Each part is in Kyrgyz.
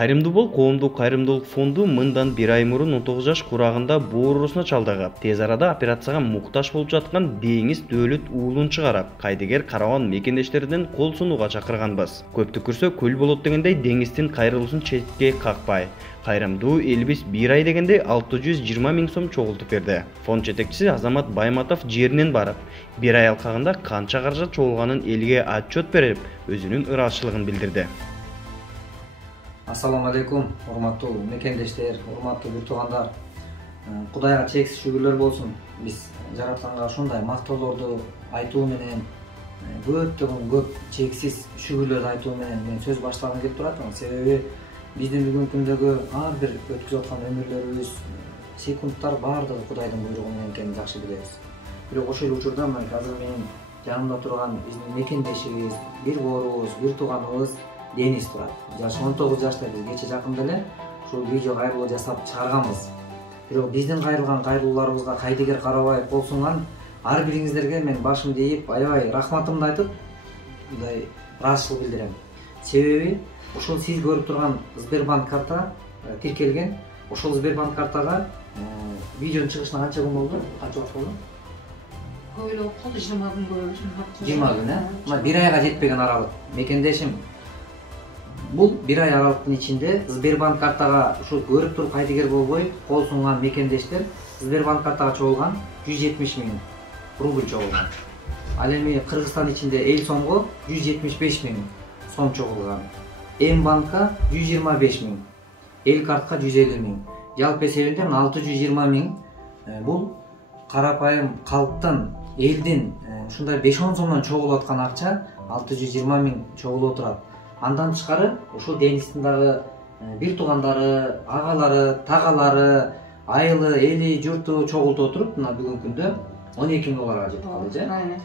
Кайрымдуу бол коомдук кайрымдуулук фонду мындан 1 ай мурун 19 жаш курагында боорусуна чалдыгып, тез арада операцияга муктаж болуп жаткан Деңиз Дөөлөт уулун чыгарып, кайдыгер карабан мекендештеринен кол сунууга чакырганбыз. Көп түкүрсө көл болот дегендей Деңиздин кайрылуусун четке какпай, кайрымдуу элибиз 1 ай дегенде 620 миң сом чогултуп берди. Фонд жетекчиси Азамат Байматов жеринен барып, 1 ай алкагында канча каражат чогулганын элге отчет берип, өзүнүн ыраазычылыгын билдирди. Assalamu alaikum, урматтуу мекендештер, урматтуу бир туугандар. Кудайга чексиз шүгүрлөр болсун. Биз жаратканга ушундай мактоолорду айтуу менен, көп чексиз шүгүрлөрдү айтуу менен мен сөз баштагым келип турат. Себеби биздин бүгүнкү күндөгү ар бир өткүзүп аткан өмүрлөрүбүз, секундтар баардыгы Кудайдын буйругу менен экенин жакшы билебиз. Бирок ошол учурда азыр менин жанымда турган биздин мекендешибиз, бир боорубуз, бир тууганыбыз Дениз турат. Жашы 19 жашта, биз кече жакында эле ушул видео кайрылуу жасап чыгарганбыз. Бирок биздин кайрылган кайрылууларыбызга кайдыгер карабай кол сунган ар бириңиздерге мен башымды ийип, аябай рахматымды айтып, мындай ыраазычылык билдирем. Себеби ушул сиз көрүп турган Сбербанк карта тиркелген. Ошол Сбербанк картага видеонун чыгышына канча күн болду? Канча убакыт болду? Көп эле болду, 20 күн болду. 20 күн, Мына 1 айга жетпеген аралык. Мекендешим, бул 1 ай аралыктын ичинде Сбербанк картага ушул көрүп туруп кайдыгер болбой кол сунган мекендештер Сбербанк картага чогулган 170 миң рубль чогулган. Ал эми Кыргызстан ичинде эл сомго 175 миң сом чогулган. М банкка 125 миң, эл картка 150 миң. Жалпы эсебинде 620 миң бул карапайым калктын, элдин ушундай 5-10 сомдон чогулуп аткан акча 620 миң чогулуп турат. Андан тышкары ушул Денистин дагы бир туугандары, агалары, тагалары, айылы, эли, журту чогултуп отуруп, мына бүгүнкү күндө 12 миң долларга жетип калды, же?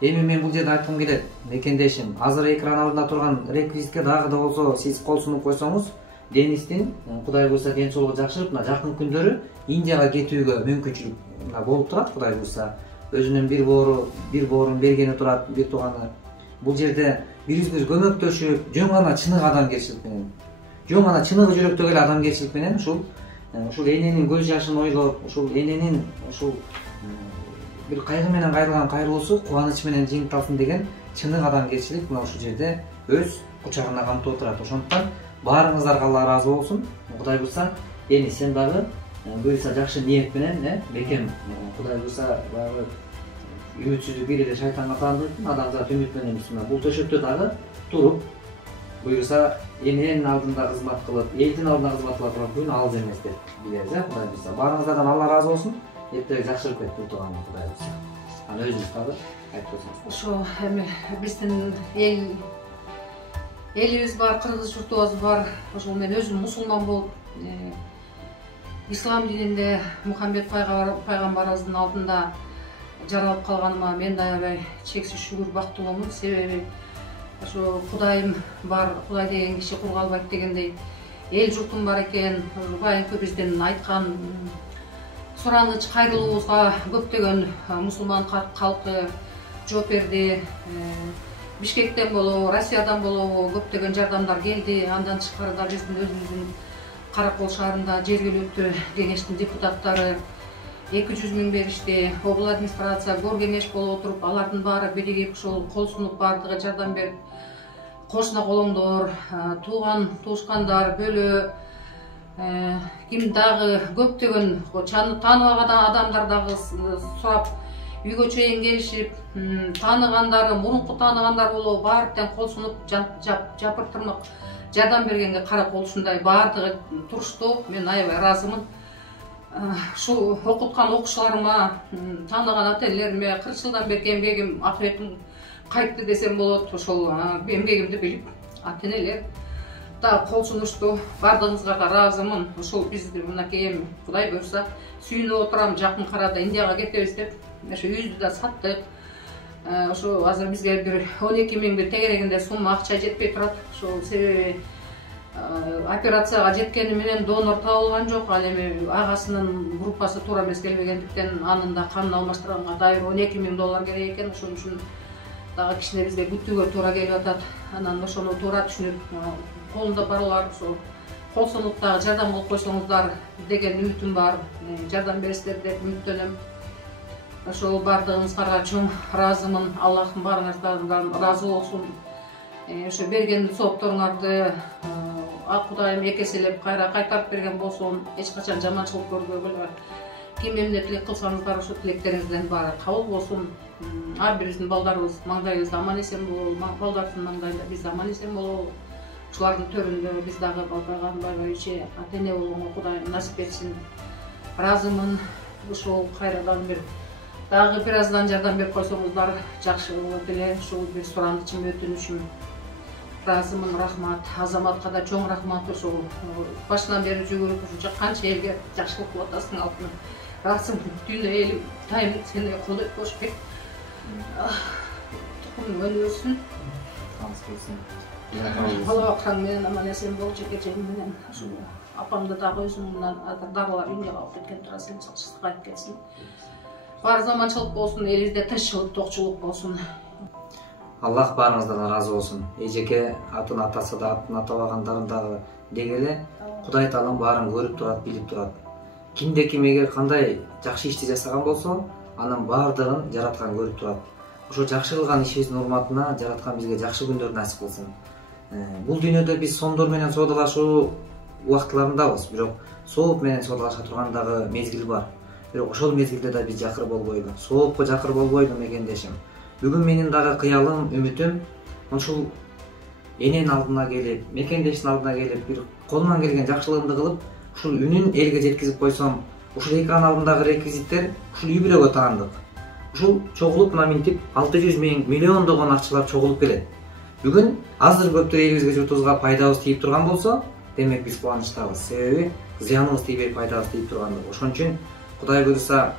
Эми мен бул жерде айткым келет, мекендешим, азыр экран алдында турган реквизитке дагы да болсо сиз кол сунуп койсоңуз, Денистин Кудай буйрса ден соолугу жакшырып, мына жакын күндөрү Индияга кетүүгө мүмкүнчүлүк болуп турат, Кудай буйрса. Өзүнүн бир боорун бергени турат, бир тууганы. Бул жерде бириз көмөктөшүп, жөн гана чыныгы адамгерчилик менен, жөн гана чыныгы жүрөктөгү эле адамгерчилик менен ушул эненин көз жашын ойлоп, ушул эненин бир кайгы менен кайрылган кайрылуусу кубаныч менен жыйынтылсын деген чыныгы адамгерчилик мына ушул жерде өз кучагына камтып отурат. Ошондуктан баарыңыздарга Алла ыраазы болсун. Кудай буйрса, эми сен дагы буйрса жакшы ниет менен, бекем Кудай буйрса баягы үмүтсүздүк бир эле шайтанга таандырып, адамзат үмүт менен эмес. Бул төшөктө дагы туруп, буйрса эненин алдында кызмат кылып, элдин алдында кызмат кыла турган күн алыс эмес деп билебиз, Кудай буйрса. Баарыңыздардан Алла ыраазы болсун. Эртег жакшырып кетти турган Кудай буйрса. Аны өзүңүз дагы айтып койсоңуз. Ошо эми биздин элибиз бар, кыргыз журтубуз бар. Ошол мен өзүм мусулман болуп, ислам дининде Мухаммед пайгамбарыбыздын алдында жаралып калганыма мен да аябай чексиз шүгүр, бактылуумун. Себеби ошо Кудайым бар, Кудай деген киши кул калбайт дегендей эл журтум бар экен. Байыркы биздин айткан сураныч кайрылуубузга көптөгөн мусулман калкы жооп берди. Бишкектен болобу, Россиядан болобу көптөгөн жардамдар келди. Андан тышкары да биздин өзүбүздүн Каракол шаарында жергиликтүү кеңештин депутаттары 200 миң беришти. Обул администрация гор кеңеш болуп отуруп, алардын баары биригип ушул кол сунуп баардыгы жардам берип, кошуна колоңдор, тууган туушкандар, бөлө, ким дагы көптөгөн тааныбаган адамдар дагы сурап, үйгө чейин келишип, тааныгандары, мурунку тааныгандар болобу, баардыктан кол сунуп, жапыртырмак жардам бергенге Каракол ушундай баардыгы турушту. Мен аябай ыраазымын. Ушул окуткан окуучуларыма, тааныган ата энелериме 40 жылдан бери эмгегим, акыбетим кайтты десем болот. Ошол эмгегимди билип, ата энелер да кол сунушту. Баардыгыңызга ыраазымын. Ошол бизди мынакей эми Кудай буйрса сүйүнүп отурам, жакын арада Индияга кетебиз деп, ошо үйүздү да саттык. Ошо азыр бизге бир 12 миң бир тегерегинде сумма акча жетпей турат. Ошол себеби операцияга жеткени менен донор табылган жок. Ал эми агасынын группасы туура эмес келбегендиктен анын да канын алмаштырганга дайыр 12 миң доллар керек экен. Ошон үчүн дагы кичине бизге күтүүгө туура келип атат. Анан ошону туура түшүнүп, колунда барлар ошо кол сонуктагы жардам кылып койсоңуздар деген үмүтүм бар. Жардам бересиздер деп үмүттөнөм. Ошол бардыгыңызга чоң ыраазымын. Аллахым баарыңыздан ыраазы болсун. Ошо берген соопторуңарды Кудайым экеселеп кайра кайтарып берген болсун. Эч качан жаманчылык көрбөгүлөр. Ким эмне тилек кылсаңыздар ошо тилектериңизден баары кабыл болсун. Ар бирибиздин балдарыбыз маңдайыбызда аман эсен бололу, балдардын маңдайында биз аман эсен бололу. Ушулардын төрүндө биз дагы пайгамбарчы ата эне болгонго Кудайым насип этсин. Ыраазымын. Ушул кайрадан дагы бир аздан жардам берип койсоңуздар жакшы болот эле. Ушул бир сурандычым, өтүнүчүм. Ыраазымын, рахмат. Азаматка да чоң рахмат. Ошол башынан бери жүгүрүп ушунча канча элге жакшылык кылып атасың алтыным. Ыраазымын. Дүйнө элим дайым сени колдойт болуш керек. Тукумуң өнү өссүн. Бала бакаң менен аман эсен бол, жекечегим менен ушул апамды дагы өзүмүнөн дарылар үйүнө калып кеткен турасың, сакчысы кайтып кетсин. Бар заманчылык болсун, элибизде тынччылык, токчулук болсун. Аллах баарыңыздан ыраазы болсун. Эжеке атын атаса да, атын атабагандарын дагы дегеле, Кудай Таалам баарын көрүп турат, билип турат. Кимде ким эгер кандай жакшы ишти жасаган болсо, анын баардыгын жараткан көрүп турат. Ошо жакшы кылган ишибиздин урматына жараткан бизге жакшы күндөр насип кылсын. Бул дүйнөдө биз сомдор менен соодалашуу убактыларындабыз, бирок сооп менен соодалаша турган дагы мезгил бар. Бирок ошол мезгилде да биз жакыр болбойлу, соопко жакыр болбойлу мекендешим. Бүгүн менин дагы кыялым, үмүтүм ушул эненин алдына келип, мекендештин алдына келип, бир колуман келген жакшылыгымды кылып, ушул үнүн элге жеткизип койсом, ушул экран алдындагы реквизиттер ушул үй бүлөгө таандык. Ушул чогулуп мынтип 600 миллиондогон акчалар чогулуп келет. Бүгүн азыр көптөр элибизге, журтубузга пайдабыз тийип турган болсо, демек биз кубанычтабыз. Себеби зыяныбыз тийбей пайдабыз тийип тургандык. Ошон үчүн Кудай буйруса,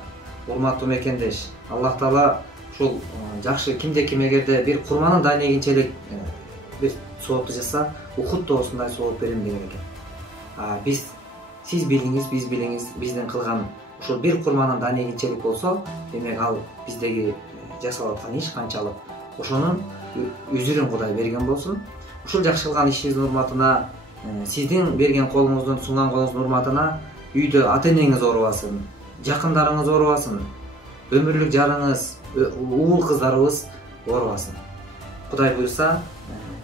урматтуу мекендеш, Аллах Таала ушул жакшы кимде ким эгерде бир курманын данегинчелик бир соопту жазса, Ухуд тоосундай сооп берем деген экен. Сиз билиңиз, биз билиңиз, биздин кылган ушул бир курманын данегинчелик болсо, демек ал биздеги жасалып аткан иш канчалык. Ошонун үзүрүн Кудай берген болсун. Ушул жакшы кылган ишибиздин урматына, сиздин берген колуңуздун, сунган колуңуздун урматына үйдө ата энеңиз оорубасын, жакындарыңыз оорубасын, өмүрлүк жарыңыз, уул кыздарыбыз оорубасын. Кудай буйруса,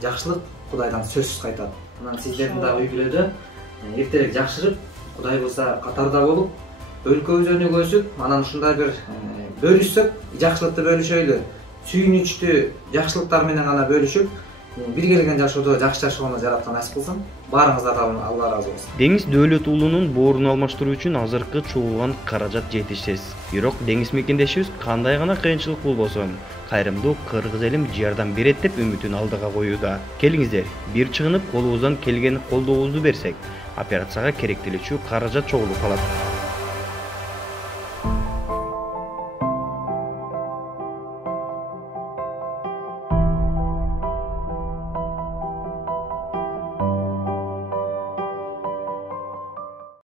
жакшылык Кудайдан сөзсүз кайтат. Анан сиздердин дагы үй бүлөдө эртерээк жакшырып, Кудай буйруса катарда болуп, өлкөбүз өнүгөсүп, анан ушундай бир бөлүшсөк, жакшылыкты бөлүшөйлү, сүйүнүчтүү жакшылыктар менен гана бөлүшүп, биргелеген жашоодо жакшы жашоону жараткан насип кылсын. Баарыңыздардан Алла ыраазы болсун. Деңиз дөөлөт уулунун боорун алмаштыруу үчүн азыркы чогулган каражат жетишсиз. Бирок деңиз мекендешибиз кандай гана кыйынчылык болбосун, кайрымдуу кыргыз элим жардам берет деп үмүтүн алдыга коюуда. Келиңиздер, бир чыгынып колубуздан келген колдообузду берсек, операцияга керектелүүчү каражат чогулуп калат.